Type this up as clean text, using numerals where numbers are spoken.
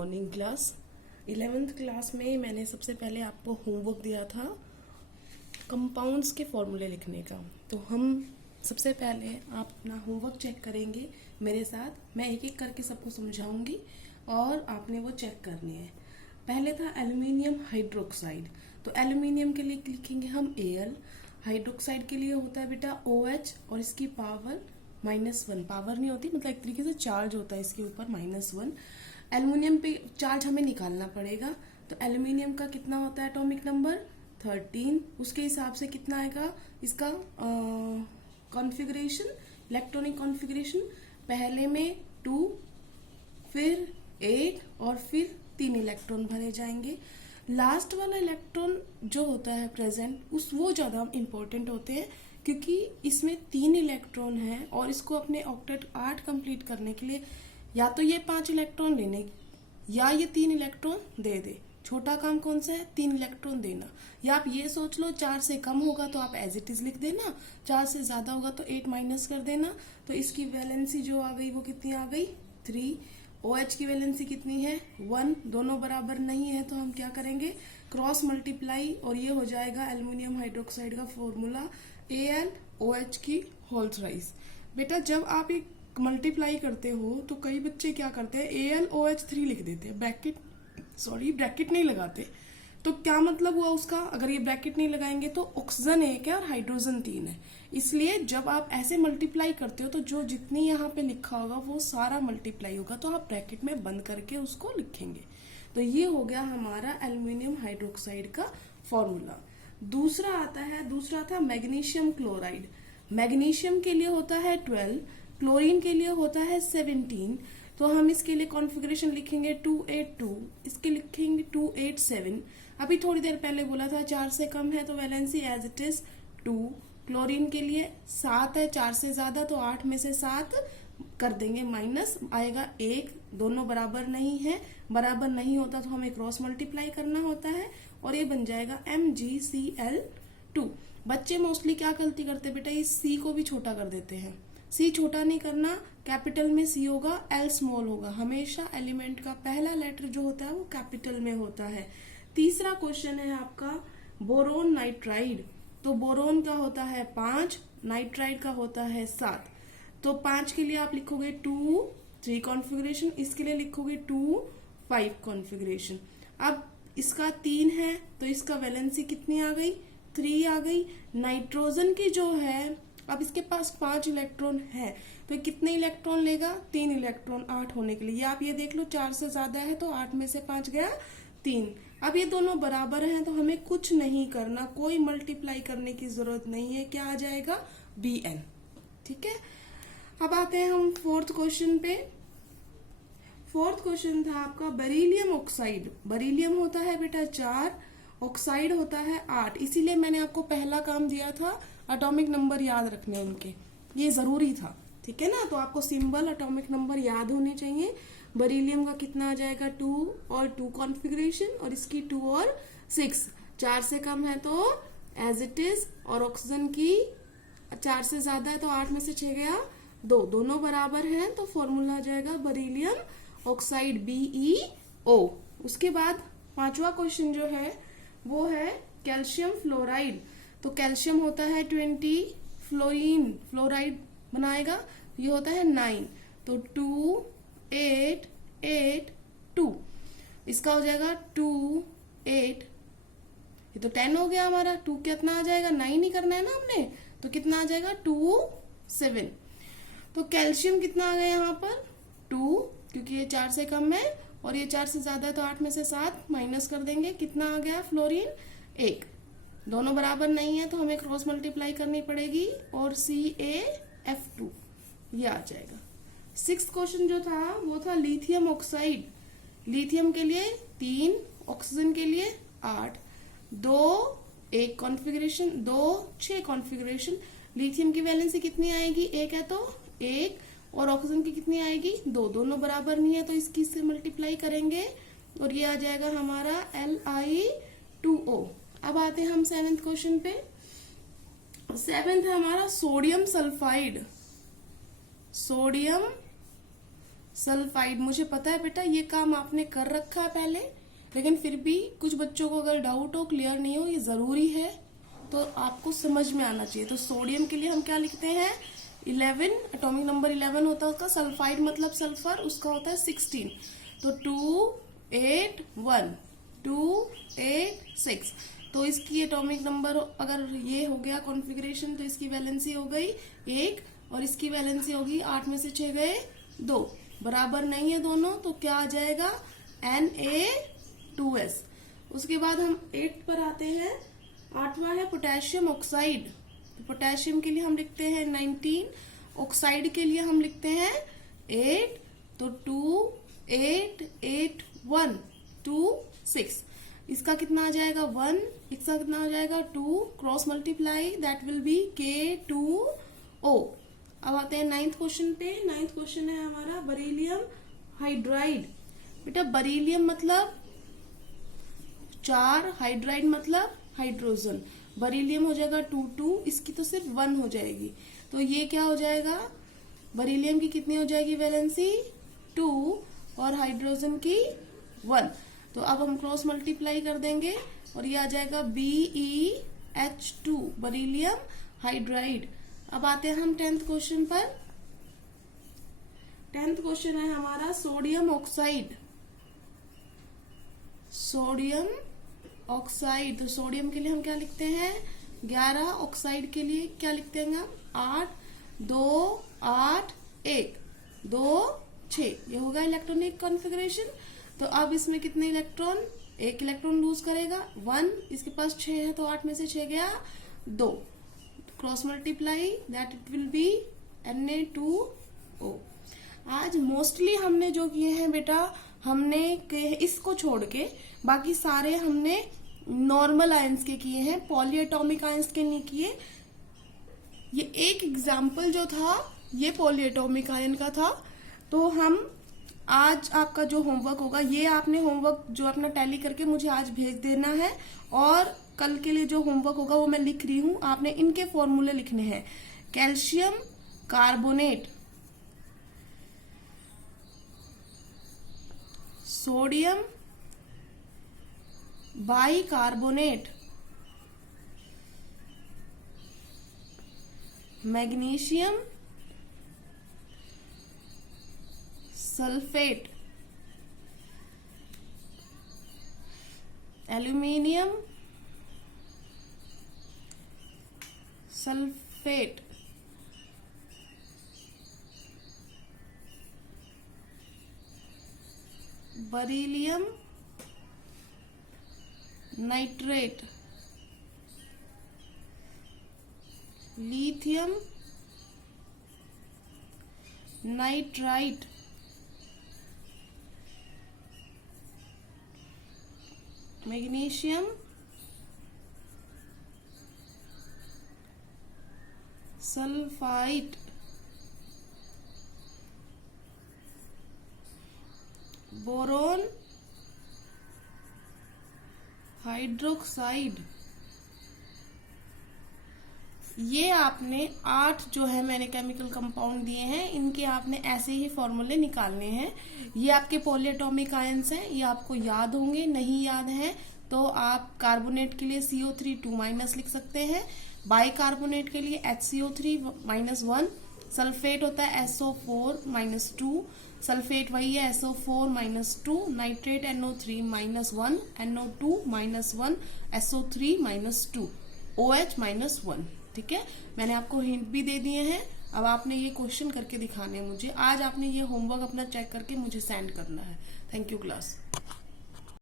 Morning class 11th class में मैंने सबसे पहले आपको होमवर्क दिया था कंपाउंड्स के फॉर्मूले लिखने का। तो हम सबसे पहले आप अपना होमवर्क चेक करेंगे मेरे साथ। मैं एक एक करके सबको समझाऊंगी और आपने वो चेक करनी है। पहले था एल्यूमिनियम हाइड्रोक्साइड। तो एल्यूमिनियम के लिए लिखेंगे हम Al। हाइड्रोक्साइड के लिए होता है बेटा OH और इसकी पावर -1। पावर नहीं होती, मतलब एक तरीके से चार्ज होता है इसके ऊपर -1। एल्युमिनियम पे चार्ज हमें निकालना पड़ेगा। तो एल्युमिनियम का कितना होता है एटॉमिक नंबर 13। उसके हिसाब से कितना आएगा इसका कॉन्फ़िगरेशन, इलेक्ट्रॉनिक कॉन्फ़िगरेशन। पहले में 2, फिर 8 और फिर 3 इलेक्ट्रॉन भरे जाएंगे। लास्ट वाला इलेक्ट्रॉन जो होता है प्रेजेंट वो ज्यादा इंपॉर्टेंट होते हैं, क्योंकि इसमें 3 इलेक्ट्रॉन है और इसको अपने ऑक्टेट 8 कंप्लीट करने के लिए या तो ये 5 इलेक्ट्रॉन लेने या ये 3 इलेक्ट्रॉन दे दे। छोटा काम कौन सा है? 3 इलेक्ट्रॉन देना। या आप ये सोच लो 4 से कम होगा तो आप एज इट इज लिख देना, 4 से ज्यादा होगा तो 8 माइनस कर देना। तो इसकी वैलेंसी जो आ गई वो कितनी आ गई 3। OH की वैलेंसी कितनी है 1। दोनों बराबर नहीं है तो हम क्या करेंगे क्रॉस मल्टीप्लाई, और ये हो जाएगा एल्युमिनियम हाइड्रोक्साइड का फॉर्मूला AlOH की होल थ्राइस। बेटा जब आप एक मल्टीप्लाई करते हो तो कई बच्चे क्या करते हैं AlOH3 लिख देते हैं, ब्रैकेट नहीं लगाते। तो क्या मतलब हुआ उसका? अगर ये ब्रैकेट नहीं लगाएंगे तो ऑक्सीजन 1 है और हाइड्रोजन 3 है। इसलिए जब आप ऐसे मल्टीप्लाई करते हो तो जो जितनी यहाँ पे लिखा होगा वो सारा मल्टीप्लाई होगा, तो आप ब्रैकेट में बंद करके उसको लिखेंगे। तो ये हो गया हमारा एल्युमिनियम हाइड्रोक्साइड का फॉर्मूला। दूसरा था मैग्नीशियम क्लोराइड। मैग्नीशियम के लिए होता है 12, क्लोरीन के लिए होता है 17। तो हम इसके लिए कॉन्फ़िगरेशन लिखेंगे 282, इसके लिखेंगे 287। अभी थोड़ी देर पहले बोला था 4 से कम है तो valency as it is 2। Chlorine के लिए 7 है, 4 से ज्यादा तो 8 में से 7 कर देंगे, माइनस आएगा 1। दोनों बराबर नहीं है, बराबर नहीं होता तो हमें क्रॉस मल्टीप्लाई करना होता है और ये बन जाएगा MgCl2। बच्चे मोस्टली क्या गलती करते बेटा, इस C को भी छोटा कर देते हैं। C छोटा नहीं करना, कैपिटल में C होगा, L स्मॉल होगा। हमेशा एलिमेंट का पहला लेटर जो होता है वो कैपिटल में होता है। तीसरा क्वेश्चन है आपका बोरोन नाइट्राइड। तो बोरोन का होता है 5, नाइट्राइड का होता है 7। तो 5 के लिए आप लिखोगे 2, 3 कॉन्फ़िगरेशन, इसके लिए लिखोगे 2, 5 कॉन्फ़िगरेशन। अब इसका 3 है तो इसका वैलेंसी कितनी आ गई 3 आ गई। नाइट्रोजन की जो है, अब इसके पास 5 इलेक्ट्रॉन है तो कितने इलेक्ट्रॉन लेगा 3 इलेक्ट्रॉन 8 होने के लिए। आप ये देख लो 4 से ज्यादा है तो 8 में से 5 गया 3। अब ये दोनों बराबर हैं तो हमें कुछ नहीं करना, कोई मल्टीप्लाई करने की जरूरत नहीं है। क्या आ जाएगा Bn। ठीक है, अब आते हैं हम फोर्थ क्वेश्चन पे। फोर्थ क्वेश्चन था आपका बेरिलियम ऑक्साइड। बेरिलियम होता है बेटा 4, ऑक्साइड होता है 8। इसीलिए मैंने आपको पहला काम दिया था एटॉमिक नंबर याद रखने उनके, ये जरूरी था। ठीक है ना, तो आपको सिंबल एटॉमिक नंबर याद होने चाहिए। बेरिलियम का कितना आ जाएगा 2 और 2 कॉन्फ़िगरेशन, और इसकी 2 और 6। 4 से कम है तो एज इट इज, और ऑक्सीजन की 4 से ज्यादा है तो 8 में से 6 गया 2। दोनों बराबर हैं तो फॉर्मूला आ जाएगा बेरिलियम ऑक्साइड BeO। उसके बाद पांचवा क्वेश्चन जो है वो है कैल्शियम फ्लोराइड। तो कैल्शियम होता है 20, फ्लोराइड बनाएगा ये होता है 9। तो 2, 8, 8, 2, इसका हो जाएगा 2, 8, ये तो 10 हो गया हमारा। 2 कितना आ जाएगा 9 ही करना है ना हमने, तो कितना आ जाएगा 2, 7। तो कैल्शियम कितना आ गया यहाँ पर 2, क्योंकि ये 4 से कम है और ये 4 से ज्यादा है तो 8 में से 7 माइनस कर देंगे। कितना आ गया फ्लोरीन 1। दोनों बराबर नहीं है तो हमें क्रॉस मल्टीप्लाई करनी पड़ेगी और CaF2 ये आ जाएगा। 6th क्वेश्चन जो था वो था लिथियम ऑक्साइड। लिथियम के लिए 3, ऑक्सीजन के लिए 8। 2, 1 कॉन्फ़िगरेशन, 2, 6 कॉन्फ़िगरेशन। लिथियम की वैलेंसी कितनी आएगी 1 है तो 1, और ऑक्सीजन की कितनी आएगी 2। दोनों बराबर नहीं है तो इसकी से मल्टीप्लाई करेंगे और ये आ जाएगा हमारा Li2O। अब आते हैं हम 7th क्वेश्चन पे। 7th है हमारा सोडियम सल्फाइड। Sodium sulphide. मुझे पता है बेटा ये काम आपने कर रखा है पहले, लेकिन फिर भी कुछ बच्चों को अगर डाउट हो, क्लियर नहीं हो, ये जरूरी है तो आपको समझ में आना चाहिए। तो सोडियम के लिए हम क्या लिखते हैं 11, एटॉमिक नंबर 11 होता है उसका। सल्फाइड मतलब सल्फर, उसका होता है 16। तो 281 286। तो इसकी एटॉमिक नंबर अगर ये हो गया कॉन्फ़िगरेशन, तो इसकी वैलेंसी हो गई 1 और इसकी वैलेंसी होगी 8 में से 6 गए 2, बराबर नहीं है दोनों, तो क्या आ जाएगा Na2S। उसके बाद हम 8 पर आते हैं। 8वां है पोटेशियम ऑक्साइड। तो पोटेशियम के लिए हम लिखते हैं 19, ऑक्साइड के लिए हम लिखते हैं 8। तो 2 8 8 1 2 6। इसका कितना आ जाएगा 1, इसका कितना हो जाएगा 2, cross multiply that will be K2O। अब आते हैं 9th क्वेश्चन पे। 9th क्वेश्चन है हमारा बेरिलियम हाइड्राइड। बेटा बेरिलियम मतलब 4, हाइड्राइड मतलब हाइड्रोजन। बेरिलियम हो जाएगा 2 2, इसकी तो सिर्फ 1 हो जाएगी। तो ये क्या हो जाएगा, बेरिलियम की कितनी हो जाएगी वैलेंसी 2 और हाइड्रोजन की 1। तो अब हम क्रॉस मल्टीप्लाई कर देंगे और ये आ जाएगा BeH2, बेरिलियम हाइड्राइड। अब आते हैं हम 10th क्वेश्चन पर। 10th क्वेश्चन है हमारा सोडियम ऑक्साइड। Sodium oxide. तो सोडियम के लिए हम क्या लिखते हैं 11, ऑक्साइड के लिए क्या लिखते हैं हम 8 2 8 1 2 6। ये होगा इलेक्ट्रॉनिक कॉन्फ़िगरेशन। तो अब इसमें कितने इलेक्ट्रॉन, 1 इलेक्ट्रॉन लूज करेगा 1, इसके पास 6 है तो 8 में से 6 गया 2, cross multiply that it will be Na2O। आज मोस्टली हमने जो किए हैं बेटा, हमने इसको छोड़ के बाकी सारे हमने नॉर्मल आयंस के किए हैं, पॉलीएटॉमिक आयंस के नहीं किए। ये एक एग्जाम्पल जो था ये पॉलीएटॉमिक आयन का था। तो हम आज आपका जो होमवर्क होगा, ये आपने होमवर्क जो अपना टैली करके मुझे आज भेज देना है, और कल के लिए जो होमवर्क होगा वो मैं लिख रही हूं, आपने इनके फॉर्मूले लिखने हैं। Calcium carbonate, sodium bicarbonate, magnesium sulphate, aluminium sulphate, beryllium nitrate, lithium nitrite, magnesium sulphide, boron hydroxide. ये आपने 8 जो है मैंने केमिकल कंपाउंड दिए हैं, इनके आपने ऐसे ही फॉर्मूले निकालने हैं। ये आपके पॉलीएटॉमिक आयंस हैं, ये आपको याद होंगे। नहीं याद है तो आप कार्बोनेट के लिए CO3 2- लिख सकते हैं, बाइकार्बोनेट के लिए HCO3 -1, सल्फेट होता है SO4 -2, सल्फेट वही है SO4 -2, nitrate NO3 -1, NO2 -1, SO3 -2, OH -1। ठीक है, मैंने आपको हिंट भी दे दिए हैं। अब आपने ये क्वेश्चन करके दिखाने हैं मुझे। आज आपने ये होमवर्क अपना चेक करके मुझे सेंड करना है। Thank you class.